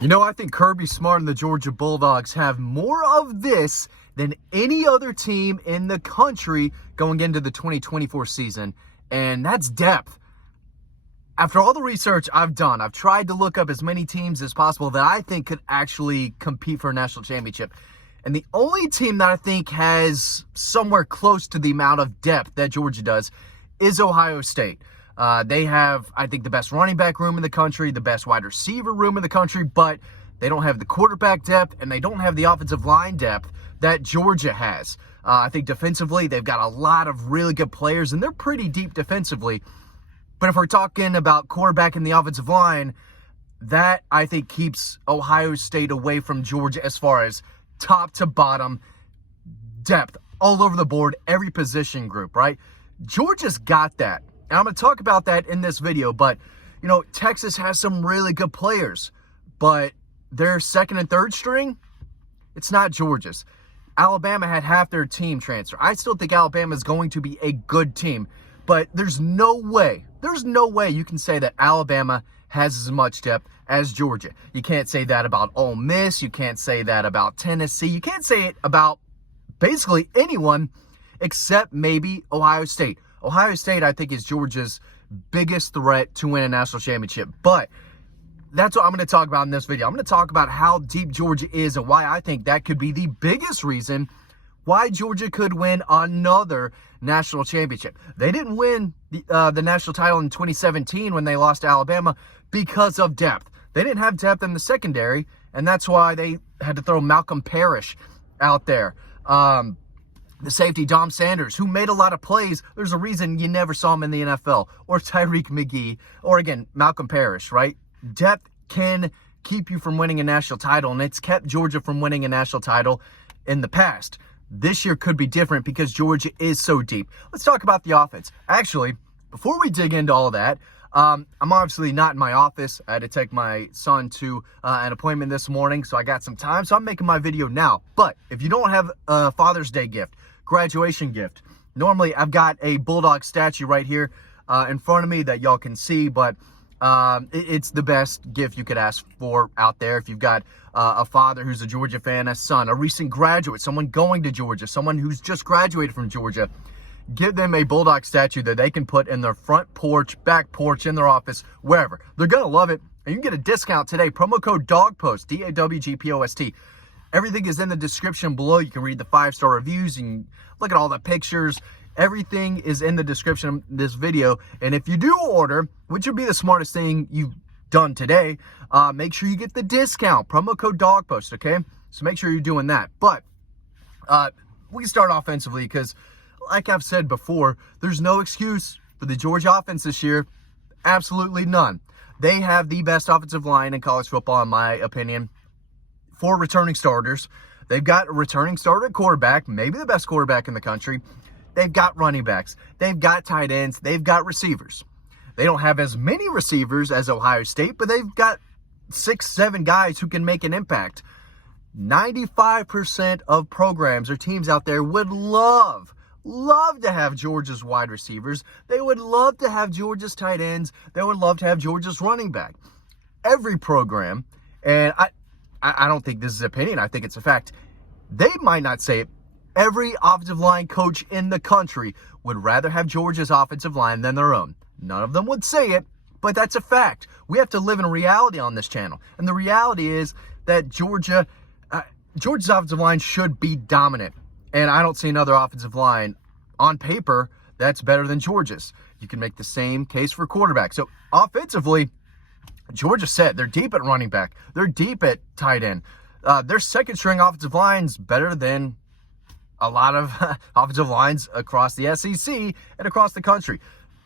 I think Kirby Smart and the Georgia Bulldogs have more of this than any other team in the country going into the 2024 season, and that's depth. After all the research I've done, I've tried to look up as many teams as possible that I think could actually compete for a national championship. And the only team that I think has somewhere close to the amount of depth that Georgia does is Ohio State. They have, I think, the best running back room in the country, the best wide receiver room in the country, but they don't have the quarterback depth and they don't have the offensive line depth that Georgia has. I think defensively, they've got a lot of really good players and they're pretty deep defensively. But if we're talking about quarterback and the offensive line, that I think keeps Ohio State away from Georgia as far as top to bottom depth all over the board, every position group, right? Georgia's got that. And I'm going to talk about that in this video, but, Texas has some really good players, but their second and third string, it's not Georgia's. Alabama had half their team transfer. I still think Alabama is going to be a good team, but there's no way you can say that Alabama has as much depth as Georgia. You can't say that about Ole Miss. You can't say that about Tennessee. You can't say it about basically anyone except maybe Ohio State. Ohio State, I think, is Georgia's biggest threat to win a national championship. But that's what I'm going to talk about in this video. I'm going to talk about how deep Georgia is and why I think that could be the biggest reason why Georgia could win another national championship. They didn't win the national title in 2017 when they lost to Alabama because of depth. They didn't have depth in the secondary, and that's why they had to throw Malcolm Parrish out there. The safety, Dom Sanders, who made a lot of plays. There's a reason you never saw him in the NFL. Or Tyreek McGee. Or, again, Malcolm Parrish, right? Depth can keep you from winning a national title, and it's kept Georgia from winning a national title in the past. This year could be different because Georgia is so deep. Let's talk about the offense. Actually, before we dig into all that, I'm obviously not in my office. I had to take my son to an appointment this morning, so I got some time. So I'm making my video now. But if you don't have a Father's Day gift, graduation gift, normally I've got a Bulldog statue right here in front of me that y'all can see, but it's the best gift you could ask for out there. If you've got a father who's a Georgia fan, a son, a recent graduate, someone going to Georgia, someone who's just graduated from Georgia, give them a Bulldog statue that they can put in their front porch, back porch, in their office, wherever. They're going to love it. And you can get a discount today. Promo code DAWGPOST, DAWGPOST. Everything is in the description below. You can read the 5-star reviews and look at all the pictures. Everything is in the description of this video. And if you do order, which would be the smartest thing you've done today, make sure you get the discount. Promo code DAWGPOST, okay? So make sure you're doing that. But we can start offensively because, like I've said before, there's no excuse for the Georgia offense this year. Absolutely none. They have the best offensive line in college football, in my opinion. 4 returning starters. They've got a returning starter at quarterback, maybe the best quarterback in the country. They've got running backs. They've got tight ends. They've got receivers. They don't have as many receivers as Ohio State, but they've got 6-7 guys who can make an impact. 95% of programs or teams out there would love to have Georgia's wide receivers. They would love to have Georgia's tight ends. They would love to have Georgia's running back. Every program, and I don't think this is opinion, I think it's a fact. They might not say it. Every offensive line coach in the country would rather have Georgia's offensive line than their own. None of them would say it, but that's a fact. We have to live in a reality on this channel. And the reality is that Georgia's offensive line should be dominant. And I don't see another offensive line on paper that's better than Georgia's. You can make the same case for quarterback. So offensively, Georgia set. They're deep at running back. They're deep at tight end. Their second string offensive line's better than a lot of offensive lines across the SEC and across the country.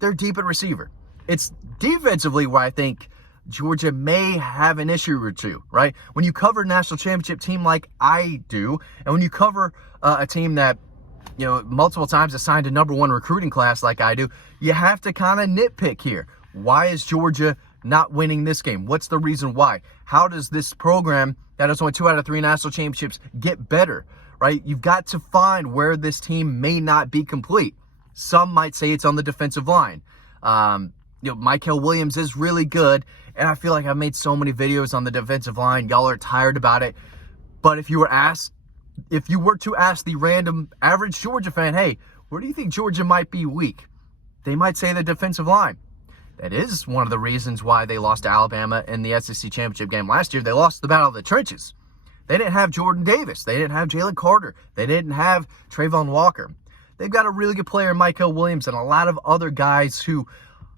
They're deep at receiver. It's defensively where I think Georgia may have an issue or two, right? When you cover a national championship team like I do, and when you cover a team that, multiple times assigned a #1 recruiting class like I do, you have to kind of nitpick here. Why is Georgia not winning this game? What's the reason why? How does this program that has won 2 out of 3 national championships get better, right? You've got to find where this team may not be complete. Some might say it's on the defensive line. Michael Williams is really good, and I feel like I've made so many videos on the defensive line. Y'all are tired about it. But if you were to ask the random average Georgia fan, hey, where do you think Georgia might be weak? They might say the defensive line. That is one of the reasons why they lost to Alabama in the SEC championship game last year. They lost the battle of the trenches. They didn't have Jordan Davis. They didn't have Jalen Carter. They didn't have Trayvon Walker. They've got a really good player in Michael Williams and a lot of other guys who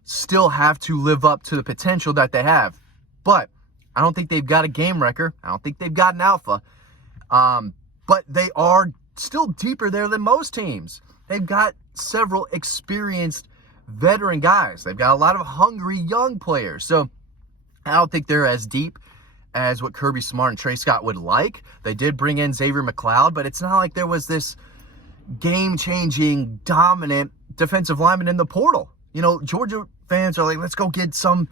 still have to live up to the potential that they have. But I don't think they've got a game wrecker. I don't think they've got an alpha. But they are still deeper there than most teams. They've got several experienced veteran guys. They've got a lot of hungry young players. So I don't think they're as deep as what Kirby Smart and Trey Scott would like. They did bring in Xavier McLeod, but it's not like there was this game-changing, dominant defensive lineman in the portal. Georgia fans are like, let's go get some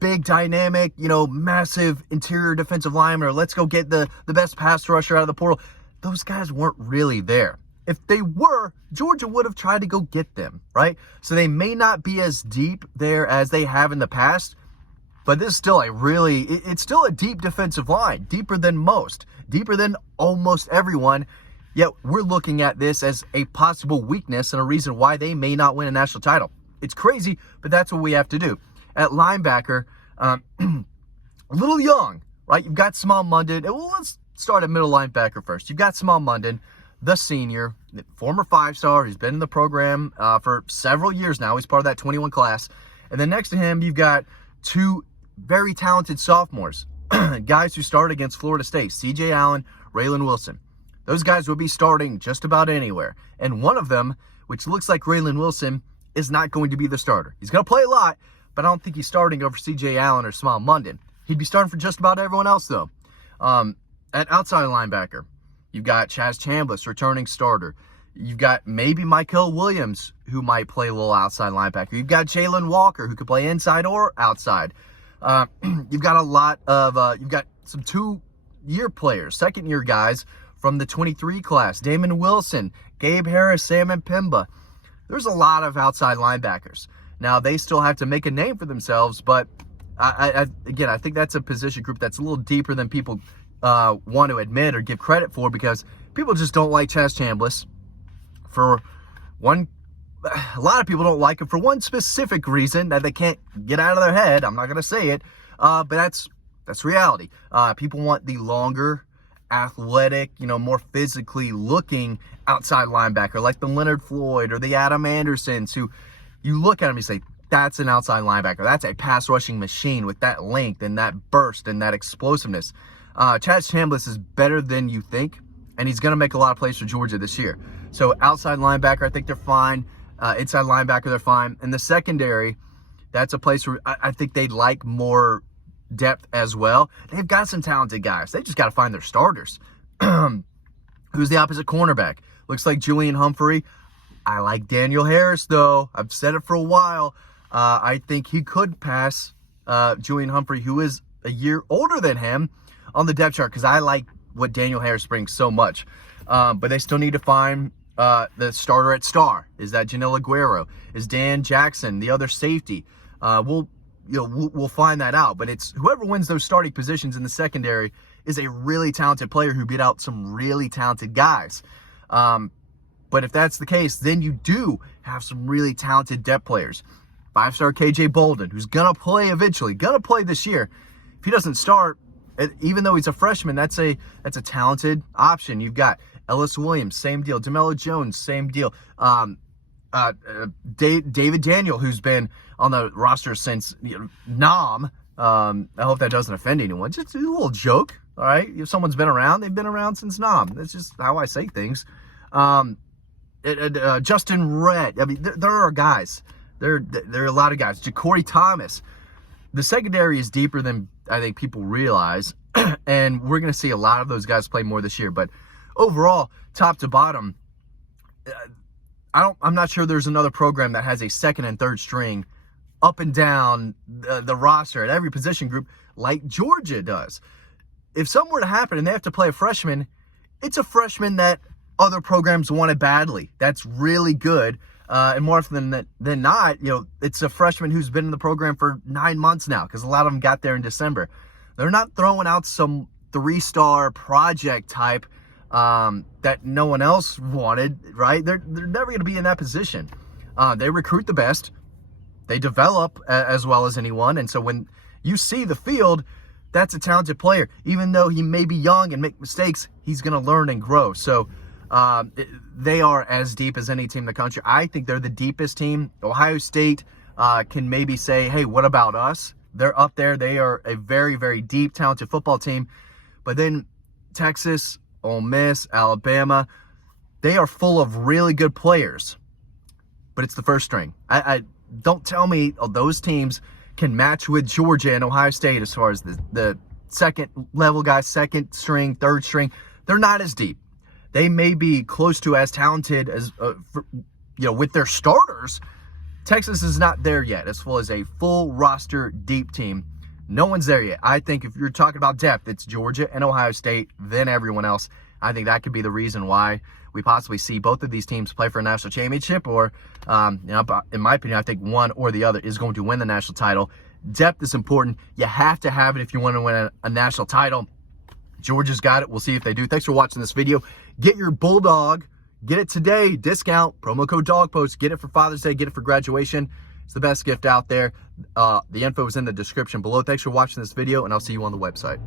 big, dynamic, massive interior defensive lineman, or let's go get the best pass rusher out of the portal. Those guys weren't really there. If they were, Georgia would have tried to go get them, right? So they may not be as deep there as they have in the past, but this is still it's still a deep defensive line, deeper than most, deeper than almost everyone. Yet we're looking at this as a possible weakness and a reason why they may not win a national title. It's crazy, but that's what we have to do. At linebacker, a little young, right? You've got Small Munden. Well, let's start at middle linebacker first. You've got Small Munden, the senior, former 5-star. He's been in the program for several years now. He's part of that 21 class. And then next to him, you've got two very talented sophomores, guys who started against Florida State, C.J. Allen, Raylan Wilson. Those guys will be starting just about anywhere. And one of them, which looks like Raylan Wilson, is not going to be the starter. He's going to play a lot, but I don't think he's starting over C.J. Allen or Small Munden. He'd be starting for just about everyone else, though. At outside linebacker, you've got Chaz Chambliss, returning starter. You've got maybe Michael Williams, who might play a little outside linebacker. You've got Jalen Walker, who could play inside or outside. You've got a lot of, you've got some 2-year players, second-year guys from the 23 class. Damon Wilson, Gabe Harris, Sam Mpemba. There's a lot of outside linebackers. Now, they still have to make a name for themselves, but I think that's a position group that's a little deeper than people want to admit or give credit for, because people just don't like Chaz Chambliss. For one, a lot of people don't like him for one specific reason that they can't get out of their head. I'm not going to say it, but that's reality. People want the longer, athletic, more physically looking outside linebacker, like the Leonard Floyd or the Adam Andersons, who you look at him and you say, that's an outside linebacker. That's a pass rushing machine with that length and that burst and that explosiveness. Chaz Chambliss is better than you think, and he's going to make a lot of plays for Georgia this year. So outside linebacker, I think they're fine. Inside linebacker, they're fine. And the secondary, that's a place where I think they'd like more depth as well. They've got some talented guys. They just got to find their starters. Who's the opposite cornerback? Looks like Julian Humphrey. I like Daniel Harris, though. I've said it for a while. I think he could pass Julian Humphrey, who is a year older than him, on the depth chart, because I like what Daniel Harris brings so much. But they still need to find the starter at star. Is that Janelle Aguero? Is Dan Jackson the other safety? We'll find that out. But it's whoever wins those starting positions in the secondary is a really talented player who beat out some really talented guys. But if that's the case, then you do have some really talented depth players. 5-star KJ Bolden, who's going to play eventually, going to play this year. If he doesn't start, even though he's a freshman, that's a talented option. You've got Ellis Williams, same deal. DeMello Jones, same deal. David Daniel, who's been on the roster since Nam. I hope that doesn't offend anyone. Just a little joke, all right? If someone's been around, they've been around since Nam. That's just how I say things. Justin Redd. I mean, there are guys. There are a lot of guys. Ja'Cory Thomas. The secondary is deeper than I think people realize, and we're going to see a lot of those guys play more this year. But overall, top to bottom, I'm not sure there's another program that has a second and third string up and down the roster at every position group like Georgia does. If something were to happen and they have to play a freshman, it's a freshman that other programs wanted badly. That's really good. And more often than not, it's a freshman who's been in the program for 9 months now, because a lot of them got there in December. They're not throwing out some 3-star project type that no one else wanted, right? They're never going to be in that position. They recruit the best. They develop as well as anyone. And so when you see the field, that's a talented player. Even though he may be young and make mistakes, he's going to learn and grow. So they are as deep as any team in the country. I think they're the deepest team. Ohio State can maybe say, hey, what about us? They're up there. They are a very, very deep, talented football team. But then Texas, Ole Miss, Alabama, they are full of really good players. But it's the first string. I don't tell me those teams can match with Georgia and Ohio State as far as the second level guys, second string, third string. They're not as deep. They may be close to as talented as, with their starters. Texas is not there yet as well as a full roster deep team. No one's there yet. I think if you're talking about depth, it's Georgia and Ohio State, then everyone else. I think that could be the reason why we possibly see both of these teams play for a national championship, or, in my opinion, I think one or the other is going to win the national title. Depth is important. You have to have it if you want to win a national title. Georgia's got it. We'll see if they do. Thanks for watching this video. Get your Bulldog. Get it today. Discount. Promo code DAWGPOST. Get it for Father's Day. Get it for graduation. It's the best gift out there. The info is in the description below. Thanks for watching this video, and I'll see you on the website.